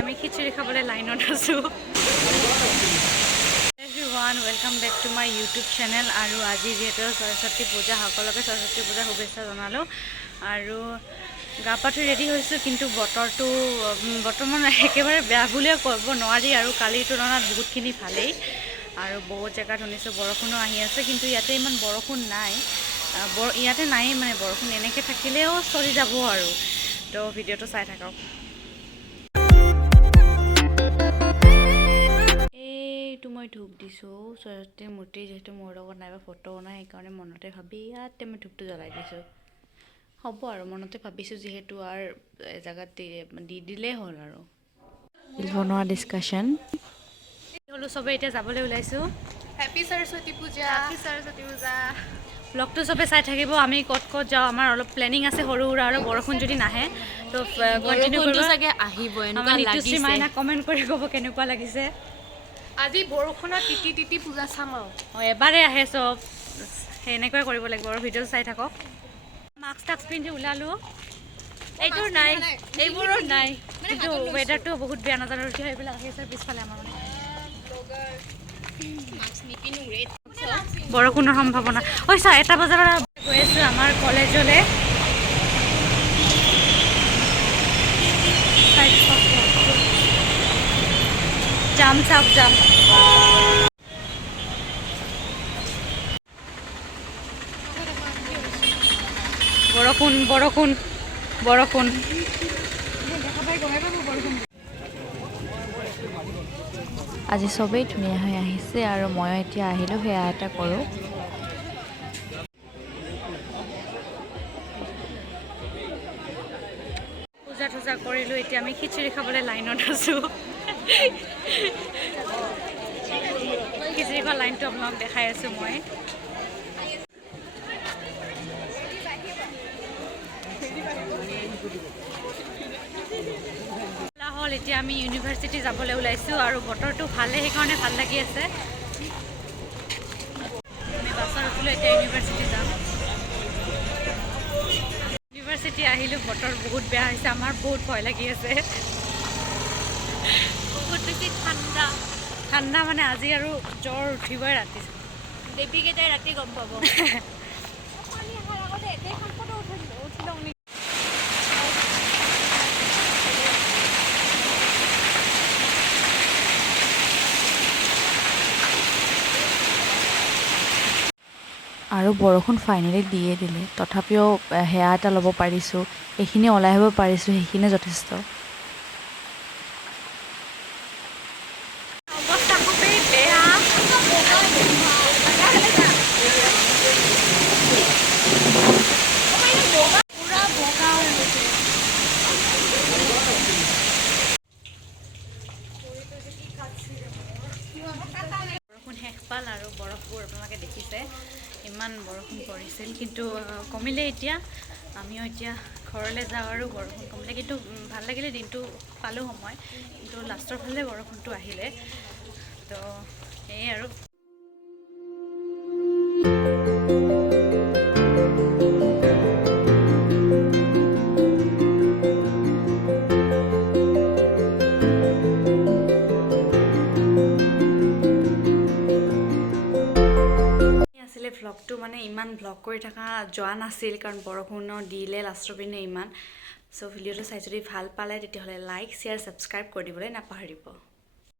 আমি খিচুড়ি খাবলৈ লাইনত আছোঁ। Everyone welcome back to my YouTube channel. আৰু আজি যিহেতু সৰস্বতী পূজা, সকলোকে সৰস্বতী পূজাৰ শুভেচ্ছা জনালোঁ। আৰু গা পা ধুই ৰেডি হৈছোঁ, কিন্তু বতৰটো বৰ্তমান একেবাৰে বেয়া বুলিয়ে ক'ব নোৱাৰি। আৰু কালিৰ তুলনাত বহুতখিনি ভালেই, আৰু বহুত জেগাত শুনিছোঁ বৰষুণো আহি আছে, কিন্তু ইয়াতে ইমান বৰষুণ নাই। ইয়াতে নায়েই মানে বৰষুণ, এনেকৈ থাকিলেও চলি যাব আৰু। তো ভিডিঅ'টো চাই থাকক। এইটো মই ধূপ দিছোঁ সৰস্বতীৰ মূৰ্তি, যিহেতু মোৰ লগত নাইবা ফটোও নাই, সেইকাৰণে মনতে ভাবি ইয়াতে মই ধূপটো জ্বলাই দিছোঁ। হ'ব আৰু মনতে ভাবিছোঁ যিহেতু, আৰু জেগাত দি দিলেই হ'ল আৰু। বনোৱা ডিছকাশ্যন হ'লো, চবেই এতিয়া যাবলৈ ওলাইছোঁ। হেপী সৰস্বতী পূজা। হেপী সৰস্বতী পূজা। ব্লগটো চবে চাই থাকিব। আমি ক'ত ক'ত যাওঁ, আমাৰ অলপ প্লেনিং আছে সৰু সুৰা, আৰু বৰষুণ যদি নাহে তো কণ্টিনিউ কৰিব চাগে আহিব এনেকুৱা লাগিছে। লাগিছে। মাইনা কমেণ্ট কৰি ক'ব কেনেকুৱা লাগিছে। আজি বৰষুণত তিতি তিতি পূজা চাম আৰু। এবাৰে আহে চব, সেনেকুৱাই কৰিব লাগিব। আৰু ভিডিঅ' চাই থাকক। মাস্ক টাস্ক পিন্ধি ওলালোঁ। এইটোৰ নাই, এইবোৰৰ নাই, কিন্তু ৱেডাৰটো বহুত বেয়া, নাজানো কিয় এইবিলাক আহি আছে পিছফালে আমাৰ মানে। বৰষুণৰ সম্ভাৱনা হৈছে। 1টা বজাৰ পৰা গৈ আছোঁ আমাৰ কলেজলৈ। যাম চাপ যাম। বৰষুণ বৰষুণ বৰষুণ। আজি চবেই ধুনীয়া হৈ আহিছে, আৰু মই এতিয়া আহিলোঁ সেয়া এটা কৰোঁ। পূজা থূজা কৰিলোঁ, এতিয়া আমি খিচিৰি খাবলৈ লাইনত আছোঁ। খিচিৰি খোৱা লাইনটো আপোনালোক দেখাই আছোঁ মই। হ'ল এতিয়া আমি ইউনিভাৰ্চিটি যাবলৈ ওলাইছোঁ, আৰু বতৰটো ভালে, সেইকাৰণে ভাল লাগি আছে। আমি বাছত উঠিলোঁ, এতিয়া ইউনিভাৰ্চিটি যাম। ইউনিভাৰ্চিটি আহিলোঁ, বতৰ বহুত বেয়া হৈছে, আমাৰ বহুত ভয় লাগি আছে। বহুত বেছি ঠাণ্ডা ঠাণ্ডা মানে আজি আৰু জ্বৰ উঠিবই ৰাতি। দেৱীকেইটাই ৰাতি গম পাব। আৰু বৰষুণ ফাইনেলি দিয়ে দিলে, তথাপিও সেয়া এটা ল'ব পাৰিছোঁ, এইখিনি ওলাই আহিব পাৰিছোঁ, সেইখিনিয়ে যথেষ্ট। অৱস্থা খুবেই বেয়া। বৰষুণ শেষ পাল, আৰু বৰফবোৰ আপোনালোকে দেখিছে ইমান বৰষুণ পৰিছিল, কিন্তু কমিলে এতিয়া। আমিও এতিয়া ঘৰলৈ যাওঁ, আৰু বৰষুণ কমিলে, কিন্তু ভাল লাগিলে, দিনটো পালোঁ সময়, কিন্তু লাষ্টৰ ফালে বৰষুণটো আহিলে। তো সেয়ে আৰু। ভ্লগটো মানে ইমান ভ্লগ কৰি থকা যোৱা নাছিল, কাৰণ বৰষুণো দিলে লাষ্টৰ পিনে ইমান। চ' ভিডিঅ'টো চাই যদি ভাল পালে, তেতিয়াহ'লে লাইক, শ্বেয়াৰ, ছাবস্ক্ৰাইব কৰি দিবলৈ নাপাহৰিব।